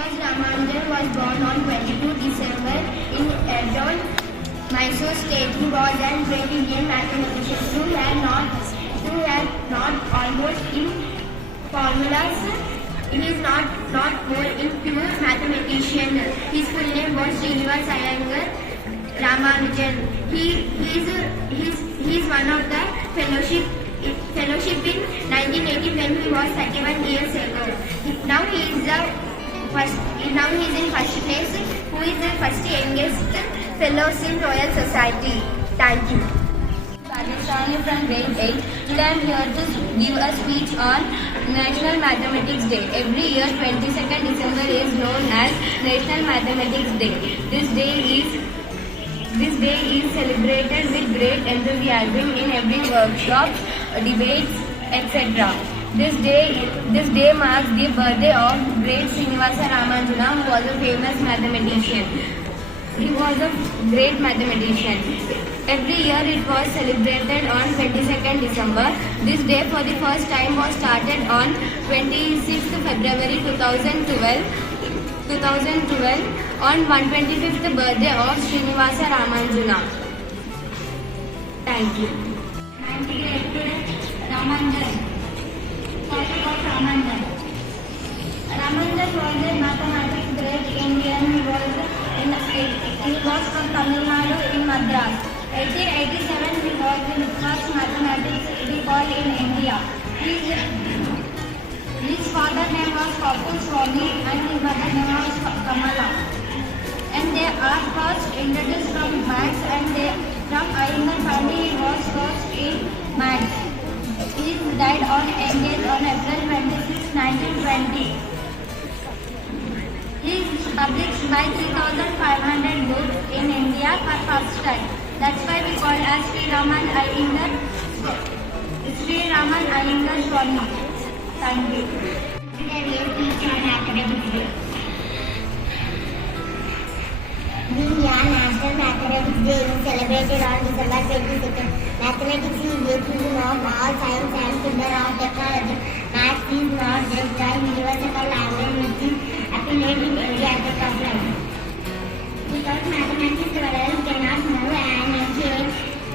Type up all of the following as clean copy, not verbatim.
Srinivas Ramanujan was born on 22 December in Erzon, Mysore State. He was a great Indian mathematician who had not almost in formulas. He is not more in pure mathematician. His full name was Srinivas Iyengar Ramanujan. He is one of the fellowship in 1980 when he was 31 years ago. Now he is in first place, who is the first youngest fellows in Royal Society. Thank you. Rajasthani from grade 8. Today I am here to give a speech on National Mathematics Day. Every year 22nd December is known as National Mathematics Day. This day is celebrated with great enthusiasm in every workshop, debates, etc. This day marks the birthday of great Srinivasa Ramanujan, who was a famous mathematician. He was a great mathematician. Every year it was celebrated on 22nd December. This day for the first time was started on 26th February 2012 on 125th birthday of Srinivasa Ramanujan. Thank you. Ramanujan. Topic of Ramanujan. Ramanujan was a mathematics great Indian. He was from Tamil Nadu in Madras. 1887 he was the first mathematics recalled in India. His father name was Kapil Swami and his mother name was Kamala. And they are first introduced from maths, and from Iyengar family he was first in maths. He died on April 26, 1920. He published by 3,500 books in India for first time. That's why we call as Sri Raman Iyengar Swami. Thank you. Today we will teach on academic day. The National Mathematics Day is celebrated on December 22nd. Mathematics is the theme of all science and pillar of technology. Maths is not just a universal language which is applied in every aspect of life. Without mathematics, the world cannot move, and achieve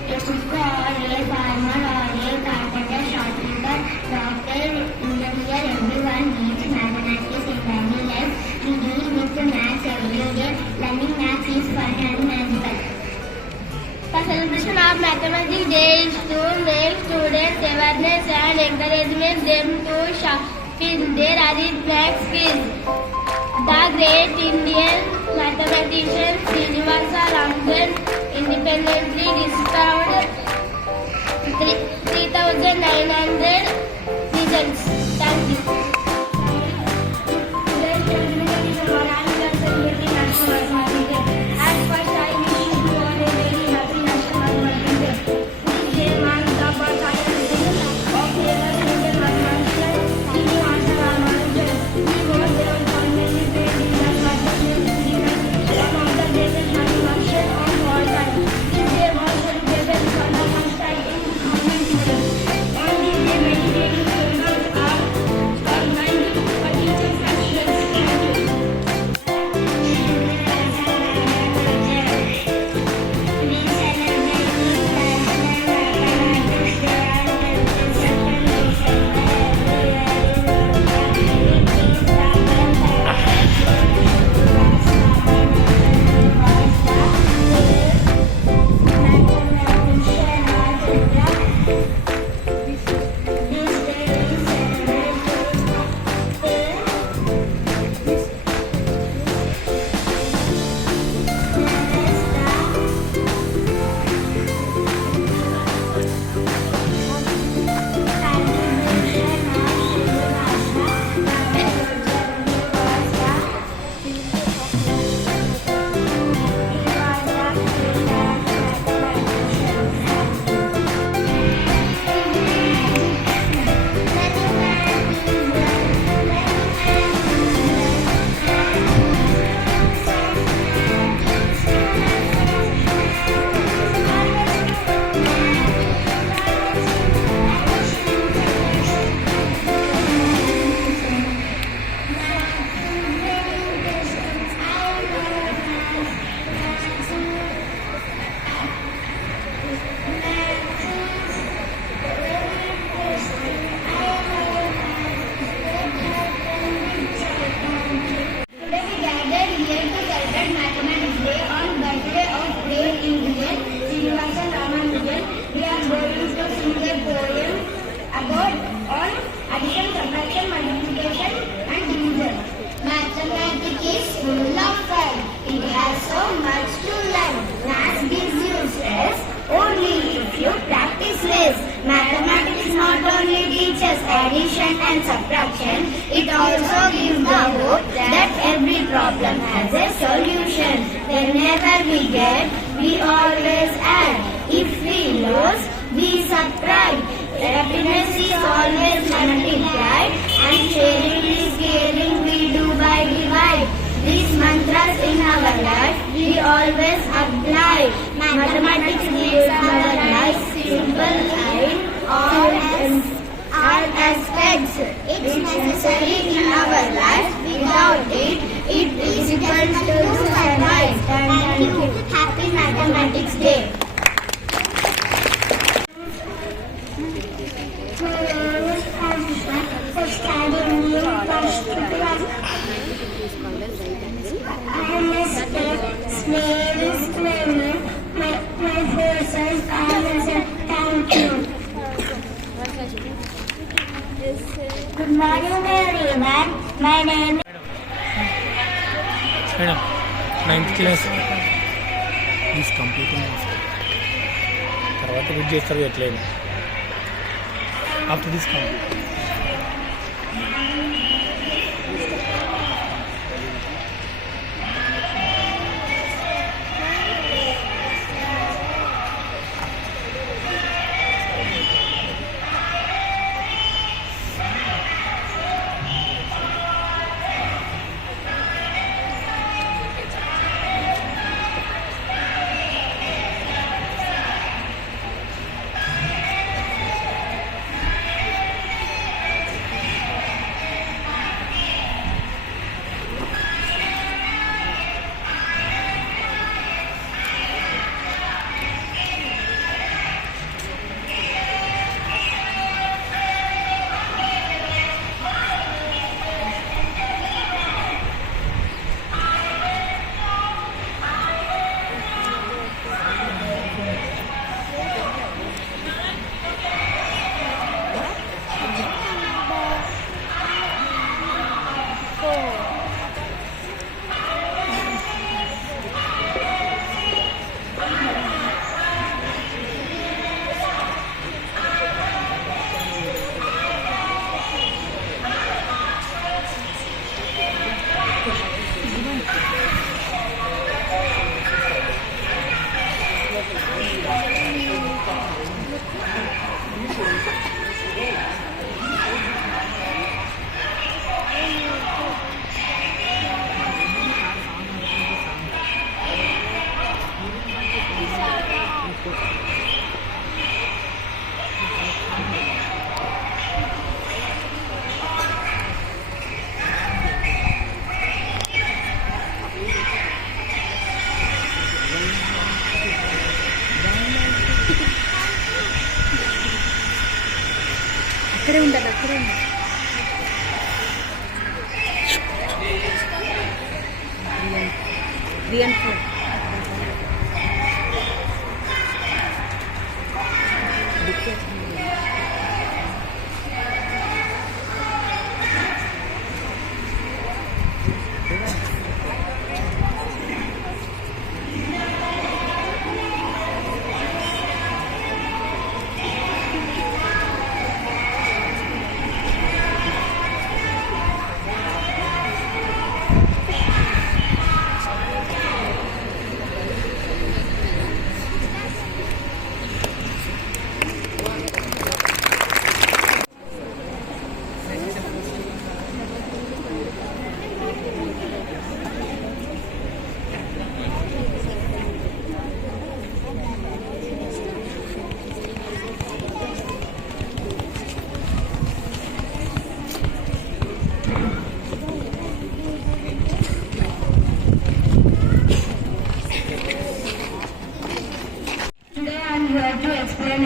a cook or a farmer or a carpenter, shopkeeper, doctor, engineer, everyone needs mathematics in daily life. We deal with maths every day. Learning maths is fun and magical. The celebration of Mathematics Day is to make students awareness and encouragement them to sharpen their arithmetic skills. The great Indian mathematician Srinivasa Ramanujan independently discovered 3,900 results. Thank you. Today's presentation is our annual celebrating National Mathematics Day. At first, I wish you all a very happy National Mathematics Day. This day marks the birth anniversary of famous Indian mathematician Srinivasa Ramanujan. He was commonly praised as one of the greatest mathematicians of all time. This day was celebrated for the first time in 2012. On this and subtraction. It also gives the hope that every problem has a solution. Whenever we get, we always add. If we lose, we subtract. Happiness is always multiplied, and sharing is caring. We do by divide. These mantras in our life we always apply. Mathematics makes our life simple in all aspects. It's necessary in our life. Without it, it is difficult to survive. Thank you. Happy Mathematics Day. Good morning everyone. My name Madam, 9th class is completing. తర్వాత book చేస్తారు ఎట్లేదు after this complete. అక్కడే ఉండాలి, అక్కడే ఉండాలి.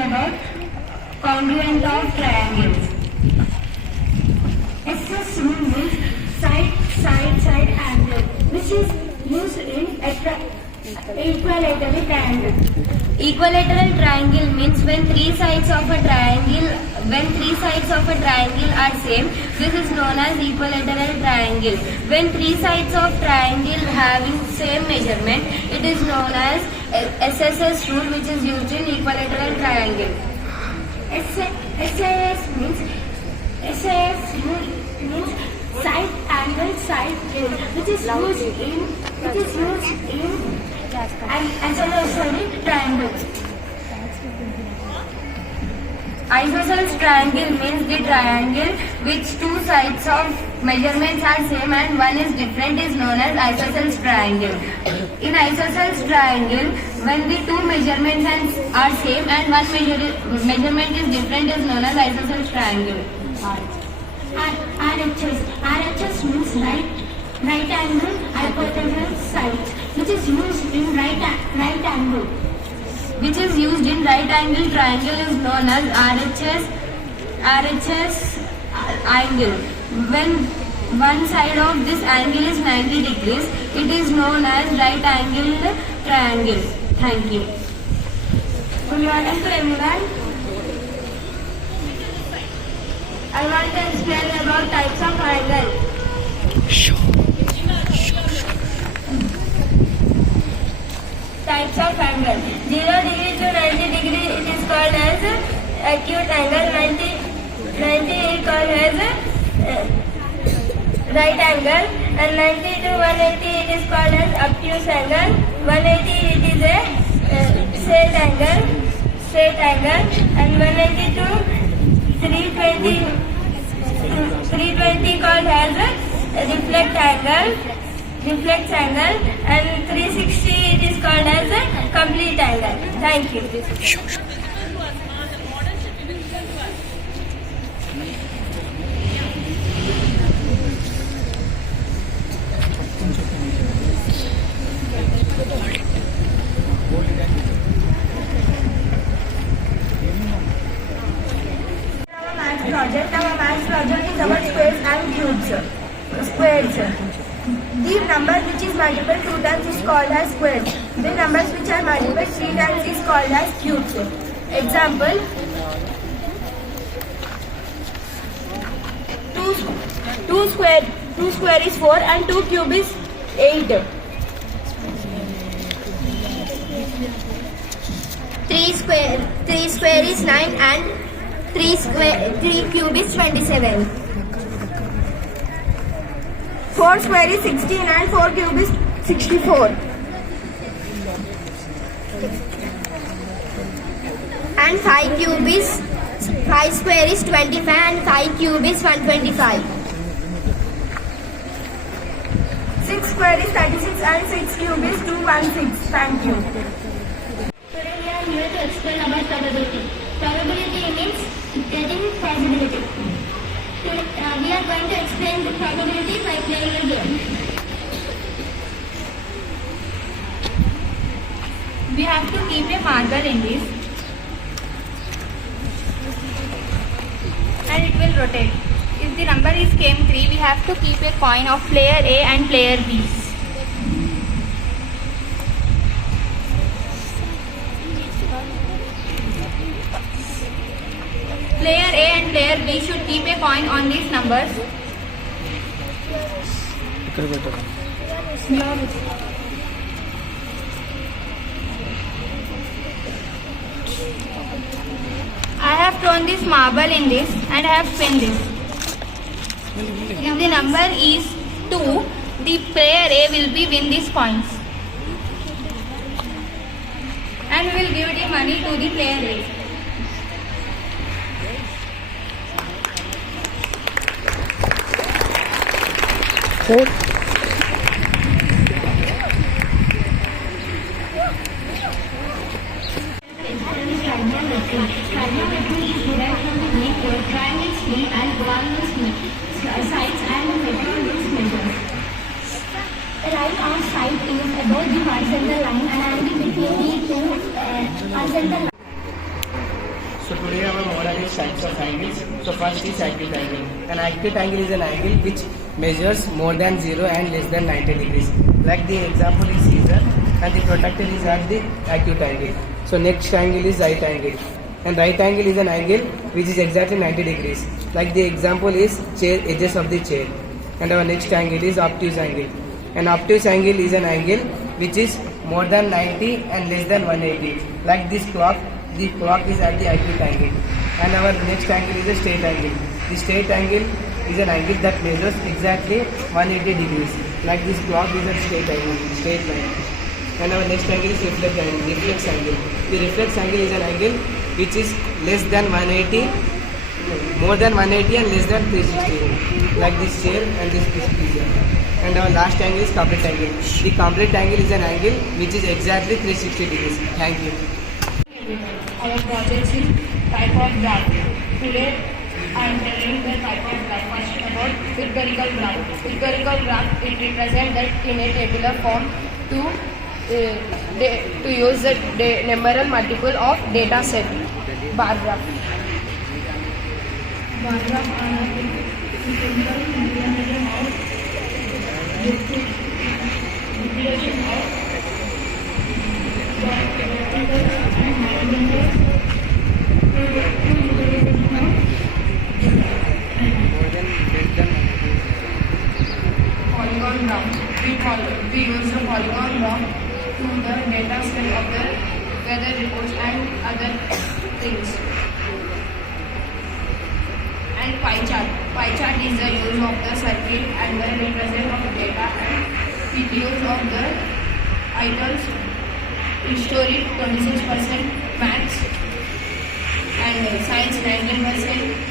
About congruent of triangles. SS rule means side angle, which is used in equilateral triangle. Equilateral triangle means when three sides of a triangle are same, this is known as equilateral triangle. When three sides of triangle having same measurement, it is known as SSS rule, which is used in equilateral triangle. SAS means SAS means side angle side plane, which is used in an isosceles triangle. Isosceles triangle means the triangle which two sides of measurements are same and one is different is known as isosceles triangle. In isosceles triangle, when the two measurements are same and one measurement is different is known as isosceles triangle. RHS means right angle hypotenuse side, which is used in right angle. Which is used in right angle triangle is known as RHS angle. When one side of this angle is 90 degrees, it is known as right angle triangle. Thank you. Good morning to everyone. I want to explain about types of angle. Types of angle. 0 degree to 90 degree it is called as acute angle. 90 is called as right angle, and 90 to 180 it is called as obtuse angle. 180 it is a straight angle, and 180 to 320 called as reflects angle, and 360 it is called as a complete angle. Thank you. Our maths project is about squares and cubes. Squares. The number which is multiple 2 times is called as squares. The numbers which are multiple 3 times is called as cubes. Example: 2 square is 4 and 2 cube is 8. 3 square is 9 and 3 cube is 27. 4 square is 16 and 4 cube is 64. And 5 square is 25 and 5 cube is 125. 6 square is 36 and 6 cube is 216. Thank you. Today we are here to explain about probability. Probability means getting possibility. Today, we are going to explain the probability by playing a game. We have to keep a marker in this and it will rotate. If the number is came 3, we have to keep a coin of player A and player B. Player A and player B should keep a coin on these numbers. I have thrown this marble in this and I have spun this. If the number is 2, the player A will be win these coins. And we will give the money to the player A. Trigonometry is derived from the Greek word triangles mean and diagonals mean sides and measures measures. The line of side is above the horizontal line and angle between the two horizontal lines. So today our model is types of angles. So first is acute angle. An acute angle is an angle which measures more than 0 and less than 90 degrees. Like the example is Caesar and the protractor is at the acute angle. So next angle is right angle. And right angle is an angle which is exactly 90 degrees. Like the example is edges of the chair. And our next angle is obtuse angle. An obtuse angle is an angle which is more than 90 and less than 180. Like this clock, the clock is at the acute angle. And our next angle is a straight angle. The straight angle is an angle that measures exactly 180 degrees. Like this block is a straight angle, straight line. And our next angle is reflex angle. The reflex angle is an angle which is less than 180, more than 180 and less than 360. Like this shape and this picture. And our last angle is complete angle. The complete angle is an angle which is exactly 360 degrees. Thank you. Our project is type of graph. Today I am telling the type of graph. First about empirical graph. Empirical graph, it represents that in a tabular form to use the numeral multiple of data set. Bar graph. Bar graph polygon graph. We use the polygon graph to the data set of the weather reports and other things. And pie chart. Pie chart is the use of the circle and the represent of data and it use of the items. History 26%, maths and science 19%.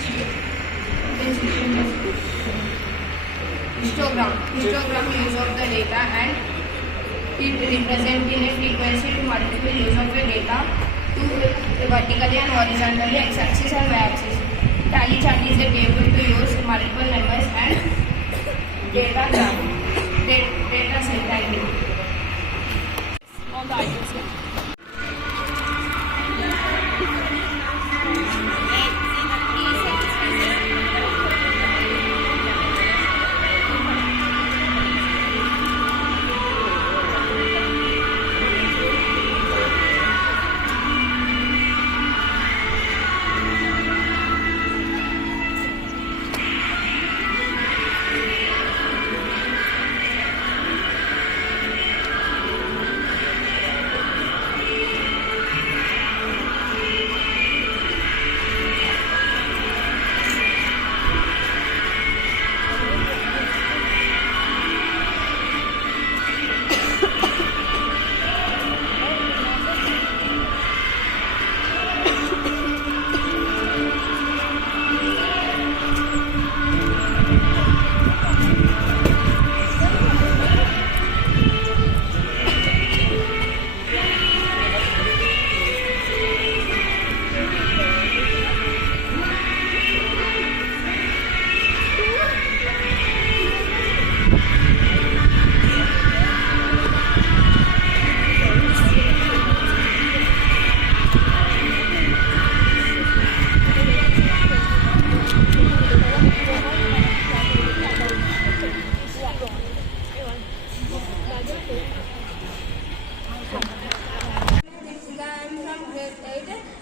Histogram use of the data and it represents in a frequency to multiple use of the data to vertically and horizontally x-axis and y-axis. Tally chart is a table to use multiple numbers and data graph. Data set diagram. All the items.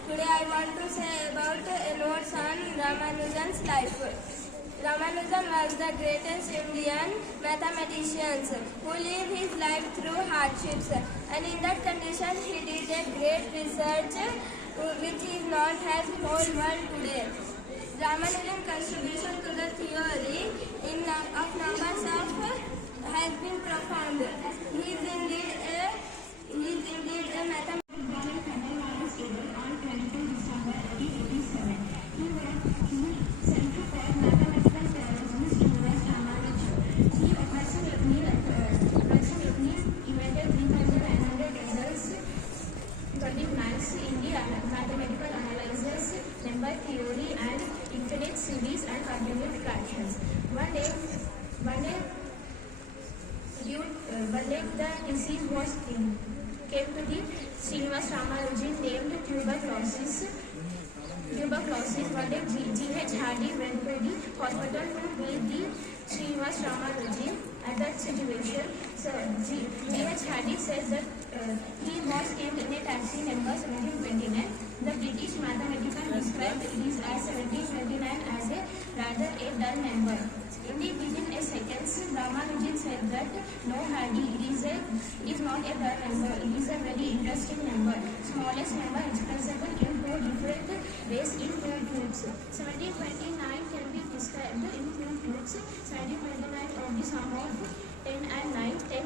Today I want to say about notes on Ramanujan's life. Ramanujan was the greatest Indian mathematician who lived his life through hardships, and in that condition he did a great research which is known as whole world today. Ramanujan's contribution to the theory of numbers has been profound. He is indeed a mathematician. Mathematical analysis, number theory, and infinite series and continued fractions. One day, the disease came to the Srinivas Ramanujan named tuberculosis. One day, G.H. Hardy went to the hospital to meet the Srinivas Ramanujan. At that situation, so G.H. Hardy says that he was came in a taxi number 1729. The British mathematician described this as 1729 as a rather a dull number. Within a second, Ramanujan said that no, Hardy, it is not a dull number. It is a very interesting number. Smallest number expressible in two different ways in two cubes. 1729 can be described in two cubes. 1729 of the sum of 10 and 9. 10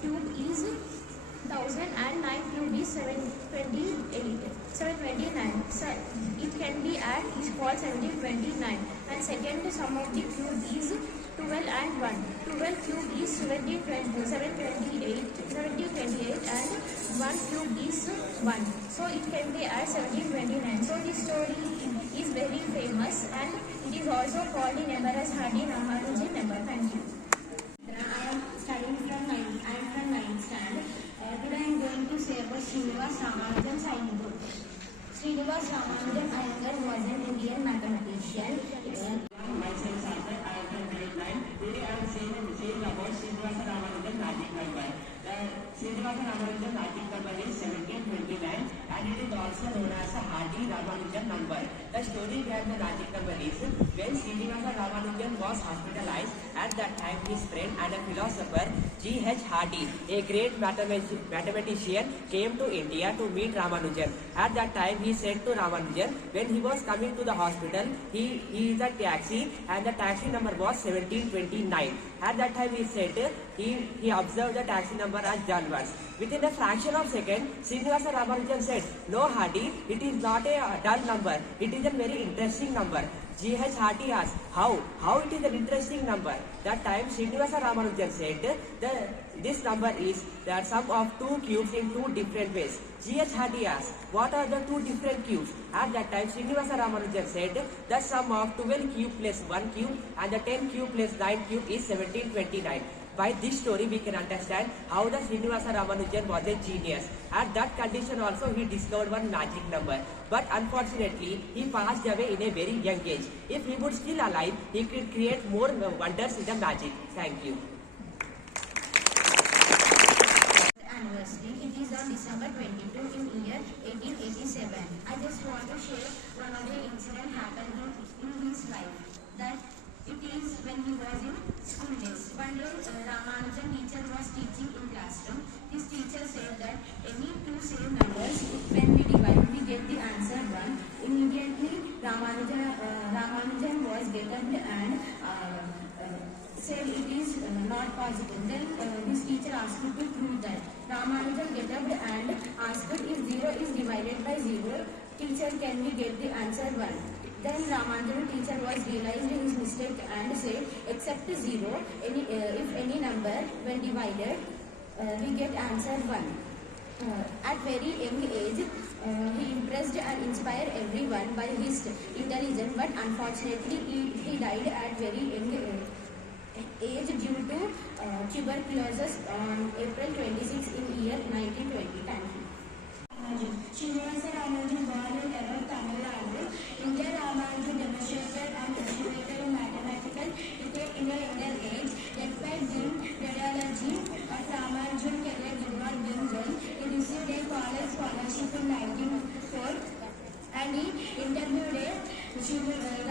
cube is 1000 and 9 cube is 729. So it can be is called 1729. And second sum of the cube is 12 and 1. 12 cube is 728 and 1 cube is 1. So it can be 1729. So this story is very famous and it is also called the number as Hardy-Ramanujan number. Thank you. I am studying from 9th standard. Today I am going to say about Srinivas Ramanujan childhood. Srinivas Ramanujan Iyengar was an Indian mathematician. Myself, Sarthak, I am from grade 9. Today I am saying about Srinivasa Ramanujan magic number. The Srinivasa Ramanujan magic number is 1729 and it is also known as a Hardy-Ramanujan number. The story behind the magic number is when Srinivasa Ramanujan was hospitalized, at that time his friend and a philosopher G.H. Hardy, a great mathematician, came to India to meet Ramanujan. At that time he said to Ramanujan, when he was coming to the hospital, he is a taxi and the taxi number was 1729. At that time he said he observed the taxi number as dull ones. Within a fraction of a second, Srinivasa Ramanujan said, no Hardy, it is not a dull number, it is a very interesting number. G.H. Hardy asked, how it is an interesting number? That time Srinivasa Ramanujan said, this number is the sum of two cubes in two different ways. G.H. Hardy asked, what are the two different cubes? At that time Srinivasa Ramanujan said, the sum of 12 cube plus 1 cube and the 10 cube plus 9 cube is 1729. By this story we can understand how the Srinivasa Ramanujan was a genius. At that condition also he discovered one magic number. But unfortunately he passed away in a very young age. If he would still alive, he could create more wonders in the magic. Thank you. Anniversary. It is on December 22 in year 1887. I just want to share one of the incident happened in his life. That it is when he was in school days. One day Ramanujan teacher was teaching in classroom. His teacher said that any two same numbers, when we divide, we get the answer 1. Immediately Ramanujan was get up and said it is not possible. Then his teacher asked him to prove that. Ramanujan get up and asked if 0 is divided by 0, teacher, can we get the answer 1? Then Ramanujan teacher was realized his mistake and said, except 0, if any number when divided, we get answer 1. At very young age, he impressed and inspired everyone by his intelligence, but unfortunately he died at very young age due to tuberculosis on April 26 in year 1920. Thank you. Srinivasa Ramanujan born in Erode, Tamil Nadu. India Ramanujan demonstrated and graduated in mathematical in a younger age. Despite being radiology, but Ramanujan career did not begin well. He received a college scholarship in 1904 and he interviewed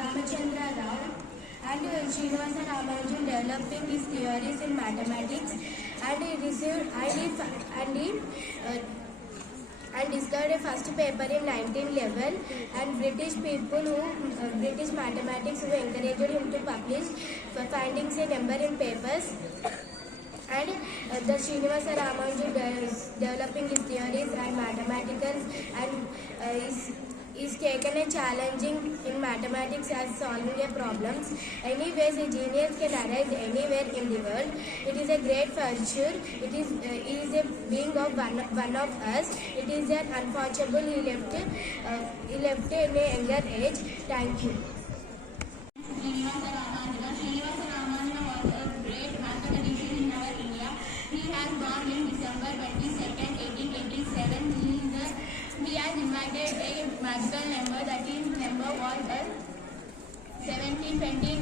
Ramachandra Rao. And Srinivasa Ramanujan developing his theories in mathematics and he received and discovered a first paper in 1911 and British mathematics who encouraged him to publish findings a number in papers. And the Srinivasa Ramanujan developing his theories and mathematics and is taken a challenging in mathematics as solving a problems. Anyways, a genius can arise anywhere in the world. It is a great virtue. It is a being of one of us. It is an unfortunate he left in a younger age. Thank you. Srinivasa Ramanujan was a great mathematician in our India. He has born in December 22nd, 1887. He has invented a magical number, that is number was 1729.